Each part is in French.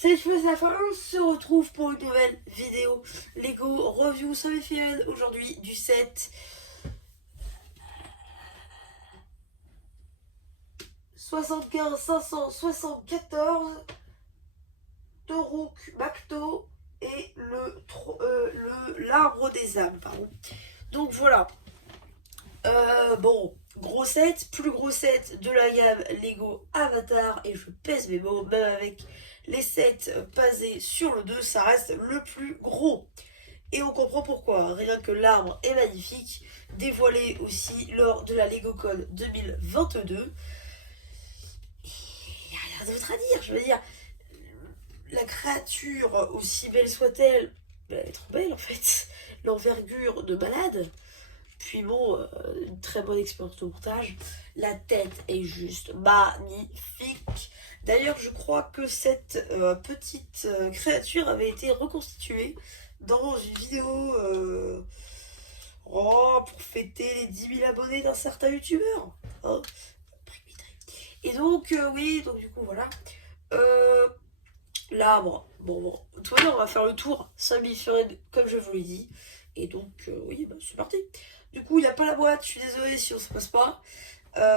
Salut tout le monde, c'est la fin, on se retrouve pour une nouvelle vidéo Lego Review sur les filles aujourd'hui du set 75 574 Toruk Macto et l'arbre des âmes, pardon. Donc voilà, bon, gros set, plus gros set de la gamme Lego Avatar, et je pèse mes mots, même avec les sets basés sur le 2, ça reste le plus gros. Et on comprend pourquoi, rien que l'arbre est magnifique, dévoilé aussi lors de la LegoCon 2022. Il n'y a rien d'autre à dire, je veux dire, la créature, aussi belle soit-elle, elle est trop belle en fait, l'envergure de malade. Puis bon, une très bonne expérience de montage. La tête est juste magnifique. D'ailleurs, je crois que cette petite créature avait été reconstituée dans une vidéo pour fêter les 10 000 abonnés d'un certain youtubeur. Hein. Et donc, oui, donc du coup, voilà. L'arbre, bon, tout à l'heure, on va faire le tour 5000 figurines, comme je vous l'ai dit. Et donc, oui, bah, c'est parti. Du coup, il n'y a pas la boîte, je suis désolée si on se passe pas.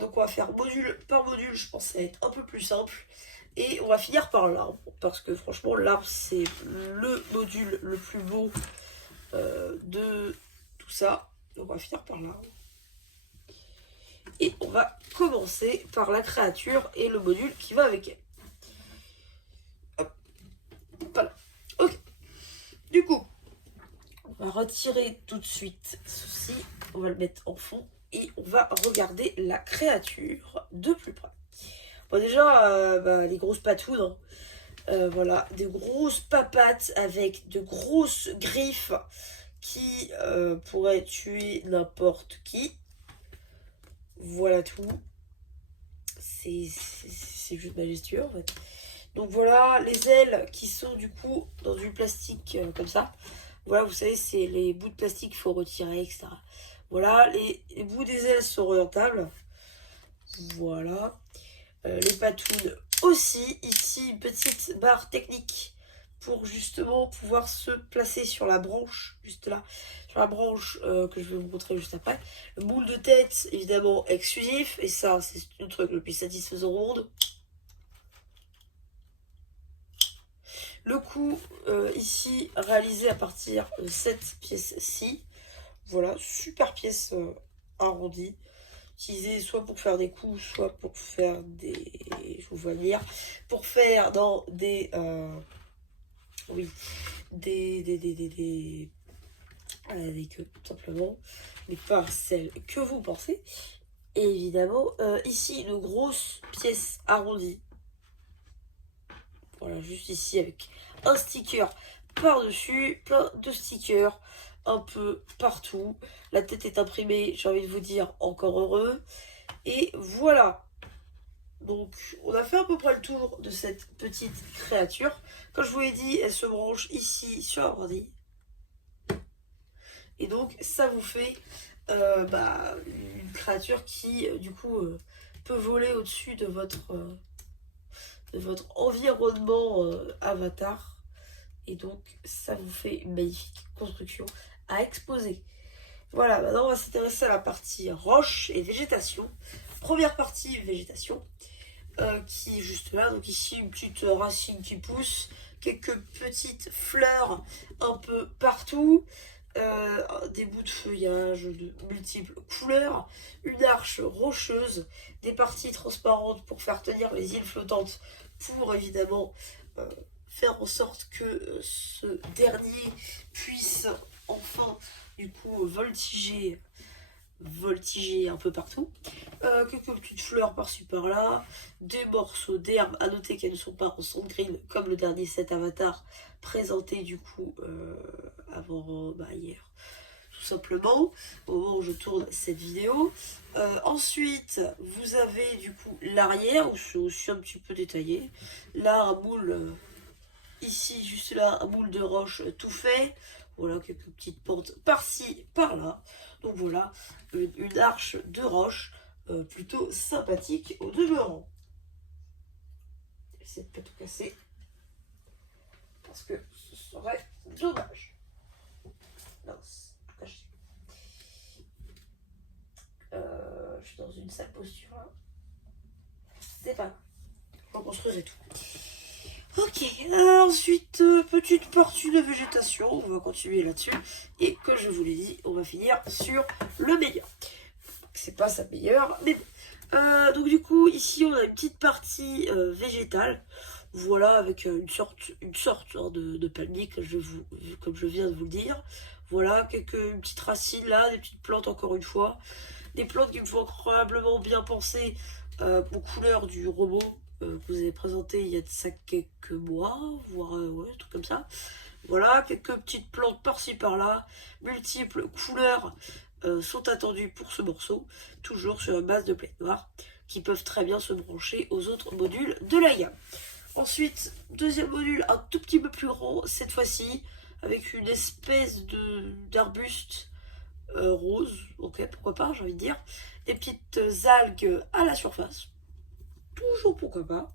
Donc, on va faire module par module, je pense que ça va être un peu plus simple. Et on va finir par l'arbre, parce que franchement, l'arbre, c'est le module le plus beau de tout ça. Donc, on va finir par l'arbre. Et on va commencer par la créature et le module qui va avec elle. Hop. Voilà. Ok. Du coup, on va retirer tout de suite ceci. On va le mettre en fond. Et on va regarder la créature de plus près. Bon, déjà, les grosses patounes. Voilà, des grosses papates avec de grosses griffes qui pourraient tuer n'importe qui. Voilà tout. C'est juste majestueux en fait. Donc voilà, les ailes qui sont du coup dans du plastique comme ça. Voilà, vous savez, c'est les bouts de plastique qu'il faut retirer, etc. Voilà, les bouts des ailes sont orientables. Voilà. Les patounes aussi. Ici, une petite barre technique pour justement pouvoir se placer sur la branche, juste là, sur la branche que je vais vous montrer juste après. Le moule de tête, évidemment, exclusif. Et ça, c'est le truc le plus satisfaisant au monde. Le coup, ici, réalisé à partir de cette pièce-ci. Voilà, super pièce arrondie. Utilisée soit pour faire des coups, soit pour faire des... Je vous vois venir. Pour faire dans des... oui, des queues, tout simplement. Mais pas celles que vous pensez. Et évidemment, ici, une grosse pièce arrondie. Voilà, juste ici avec un sticker par-dessus, plein de stickers un peu partout. La tête est imprimée, j'ai envie de vous dire, encore heureux. Et voilà. Donc, on a fait à peu près le tour de cette petite créature. Comme je vous l'ai dit, elle se branche ici sur l'ordi. Et donc, ça vous fait une créature qui, du coup, peut voler au-dessus de votre environnement avatar. Et donc, ça vous fait une magnifique construction à exposer. Voilà, maintenant on va s'intéresser à la partie roche et végétation. Première partie, végétation, qui est juste là. Donc ici, une petite racine qui pousse, quelques petites fleurs un peu partout, des bouts de feuillage de multiples couleurs, une arche rocheuse, des parties transparentes pour faire tenir les îles flottantes, pour évidemment faire en sorte que ce dernier puisse enfin du coup voltiger un peu partout. Quelques petites fleurs par-ci par-là, des morceaux d'herbe, à noter qu'elles ne sont pas en son green comme le dernier set Avatar présenté du coup avant hier, tout simplement, au moment où je tourne cette vidéo. Ensuite, vous avez du coup l'arrière, où c'est aussi un petit peu détaillé. Là, un moule, ici, juste là, un moule de roche tout fait. Voilà, quelques petites pentes par-ci, par-là. Donc voilà, une arche de roche plutôt sympathique au demeurant. J'essaie de pas tout casser. parce que ce serait dommage. Mince, tout caché. Je suis dans une sale posture là. C'est pas grave. Je reconstruirai tout. Ok, ensuite, petite partie de végétation, on va continuer là-dessus. Et que je vous l'ai dit, on va finir sur le meilleur. C'est pas sa meilleure, mais bon. Donc du coup, ici, on a une petite partie végétale. Voilà, avec une sorte hein, de palmier, comme je viens de vous le dire. Voilà, quelques petites racines là, des petites plantes encore une fois. Des plantes qui me font incroyablement bien penser aux couleurs du robot que vous avez présenté il y a de ça quelques mois, voire ouais, un truc comme ça. Voilà, quelques petites plantes par-ci par-là, multiples couleurs sont attendues pour ce morceau, toujours sur une base de plaque noire, qui peuvent très bien se brancher aux autres modules de la gamme. Ensuite, deuxième module un tout petit peu plus grand, cette fois-ci, avec une espèce d'arbuste rose, ok, pourquoi pas, j'ai envie de dire, des petites algues à la surface, toujours pourquoi pas,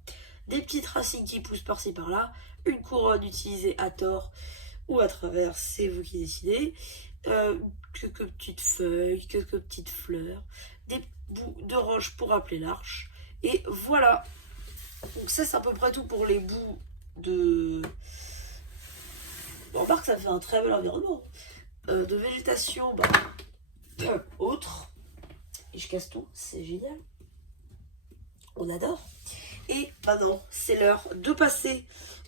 des petites racines qui poussent par-ci par-là, une couronne utilisée à tort ou à travers, c'est vous qui décidez, quelques petites feuilles, quelques petites fleurs, des bouts de roche pour appeler l'arche, et voilà. Donc ça c'est à peu près tout pour les bouts de... On remarque que ça fait un très bel environnement. De végétation, autre. Et je casse tout, c'est génial. On adore. Et maintenant, c'est l'heure de passer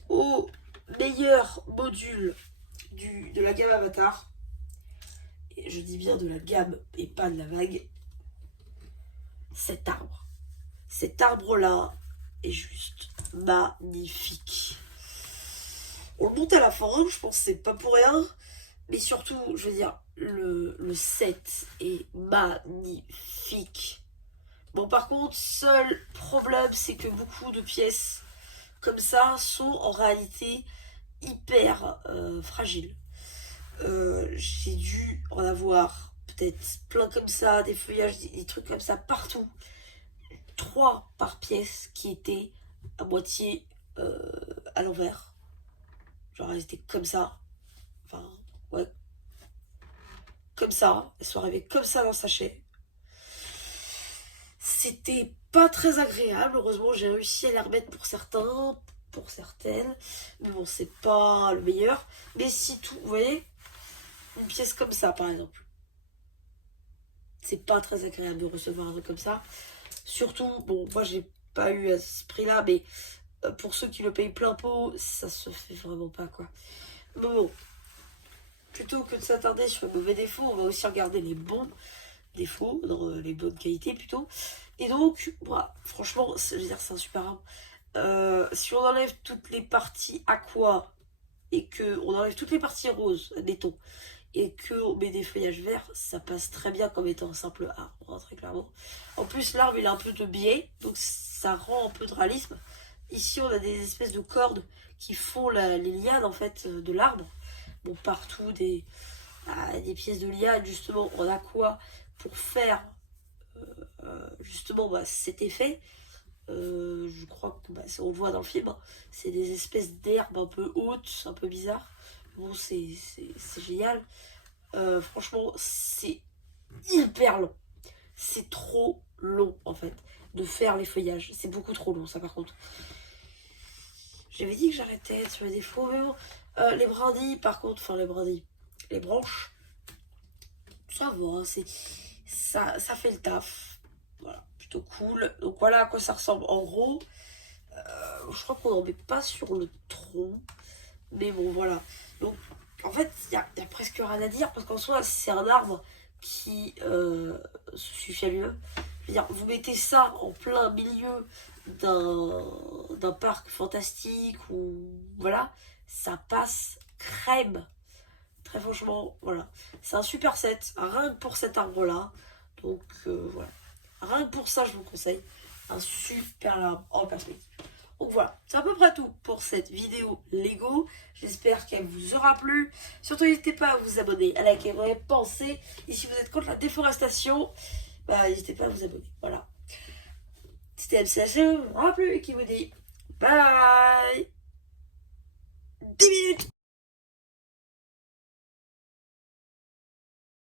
au meilleur module de la gamme Avatar. Et je dis bien de la gamme et pas de la vague. Cet arbre. Cet arbre-là est juste magnifique. On le monte à la fin, je pense que c'est pas pour rien. Mais surtout, je veux dire, le set est magnifique. Bon, par contre, seul problème, c'est que beaucoup de pièces comme ça sont en réalité hyper fragiles. J'ai dû en avoir peut-être plein comme ça, des feuillages, des trucs comme ça partout. 3 par pièce qui étaient à moitié à l'envers. Genre, elles étaient comme ça. Enfin, ouais. Comme ça. Elles sont arrivées comme ça dans le sachet. C'était pas très agréable. Heureusement, j'ai réussi à les remettre pour certains, pour certaines. Mais bon, c'est pas le meilleur. Mais si tout, vous voyez, une pièce comme ça, par exemple. C'est pas très agréable de recevoir un truc comme ça. Surtout, bon, moi, j'ai pas eu à ce prix-là, mais pour ceux qui le payent plein pot, ça se fait vraiment pas, quoi. Mais bon, plutôt que de s'attarder sur les mauvais défauts, on va aussi regarder les bons défauts, dans les bonnes qualités plutôt. Et donc, voilà, franchement, je veux dire, c'est un super arbre. Si on enlève toutes les parties aqua et que on enlève toutes les parties roses, admettons, et qu'on met des feuillages verts, ça passe très bien comme étant un simple arbre, hein, très clairement. En plus, l'arbre, il a un peu de biais, donc ça rend un peu de réalisme. Ici, on a des espèces de cordes qui font les lianes, en fait, de l'arbre. Bon, partout, des pièces de liane, justement, en aqua, pour faire, justement, cet effet. Je crois que, on le voit dans le film, hein, c'est des espèces d'herbes un peu hautes, un peu bizarres. Bon, c'est génial. Franchement, c'est hyper long. C'est trop long, en fait, de faire les feuillages. C'est beaucoup trop long, ça, par contre. J'avais dit que j'arrêtais sur les défauts, mais bon. Les brindilles, par contre, enfin, les brindilles, les branches, ça va, ça fait le taf. Voilà, plutôt cool. Donc, voilà à quoi ça ressemble en gros. Je crois qu'on n'en met pas sur le tronc. Mais bon, voilà. Donc, en fait, il y a presque rien à dire, parce qu'en soi, c'est un arbre qui se suffit à lui-même. Je veux dire, vous mettez ça en plein milieu d'un parc fantastique, ou voilà, ça passe crème. Très franchement, voilà. C'est un super set, rien que pour cet arbre-là. Donc, voilà. Rien que pour ça, je vous conseille. Un super arbre en perspective. Donc voilà, c'est à peu près tout pour cette vidéo Lego. J'espère qu'elle vous aura plu. Surtout, n'hésitez pas à vous abonner, à liker, à penser. Et si vous êtes contre la déforestation, n'hésitez pas à vous abonner. Voilà. C'était MCH, qui vous dit bye. 10 minutes.